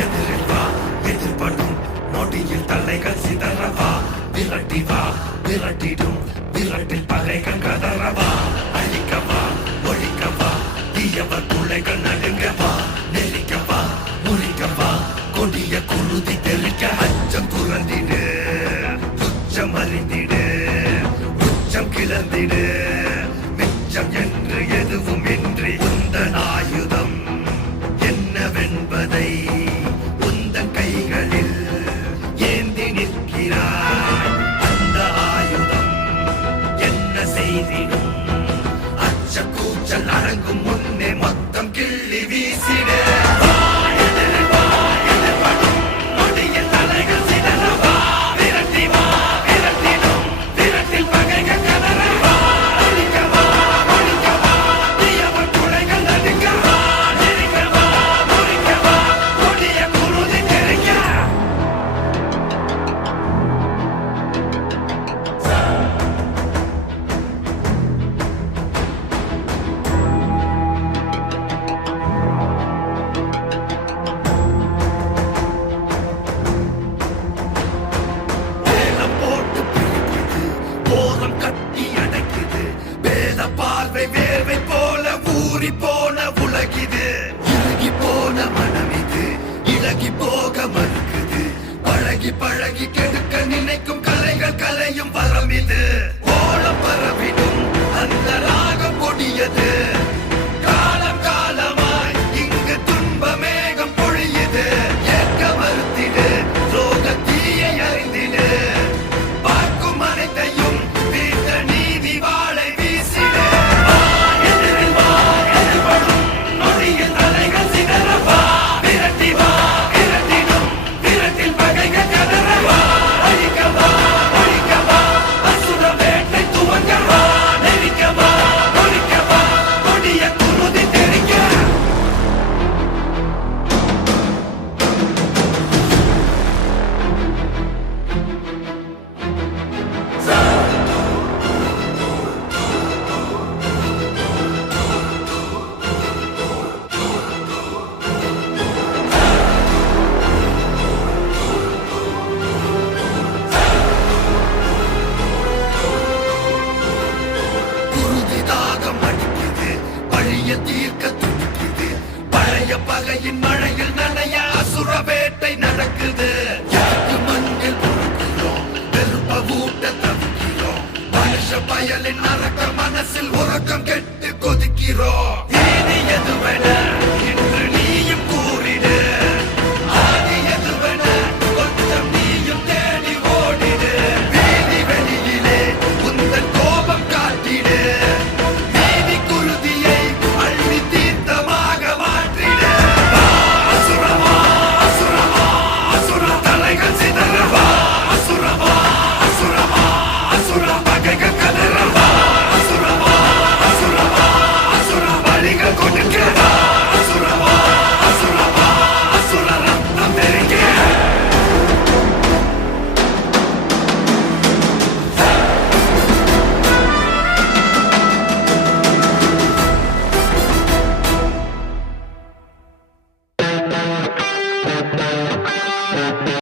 எதிரில் வா எதிர்படும் நொடியில் தலைகள் சிதறவா விரட்டி வா விரட்டிடும் விரட்டில் பகைகள் கதறவா அழிக்கவா ஒழிக்கவா தீயவர் பிள்ளைகள் நடுங்கவா நெருக்கவா முறிக்கவா கொடிய குருதி தெளிக்க அச்சம் துறந்திடு துச்சம் அறிந்திடு உச்சம் கிளர்ந்திடு மிச்சம் என்று எதுவும் இன்றி உந்தன் ஆயுதம் என்னவென்பதை உந்தன் கைகளில் ஏந்தி நிற்கிறாய் அந்த ஆயுதம் என்ன செய்திடும் அச்ச கூச்சல் அடங்கும் முன்னே மொத்தம் கிள்ளி வீசிடு போன உலகிது இறுகி போன மனமிது இலகி போக மறுக்குது பழகி பழகி கெடுக்க நினைக்கும் கலைகள் கலையும் வரம் இது ஓலம் பரவிடும் அந்த ராகம் கொடியது காலம் காலமாய் இங்கு துன்ப மேகம் பொழியுது ஏற்க மறுத்திடு ரோக தீயை அறிந்திடு பார்க்கும் அனைத்தையும் வீட்ட நீதி வாழை வீசிடு தீர்க்க துடிக்குது பழைய பகையின் மழையில் நனைய அசுர வேட்டை நடக்குது மண்ணில் பொறுக்கிறோம் வெறுப்ப ஊட்ட தவிக்கிறோம் மனுஷ பயலின் நரக்க மனசில் உறக்கம் கெட்டு கொதிக்கிறோம் நீதி எதுவென இன்று நீயும் கூறிடு ஆதி எதுவென கொஞ்சம் நீயும் தேடி ஓடிடு வீதி வெளியிலே உந்தன் கோபம் காட்டிடு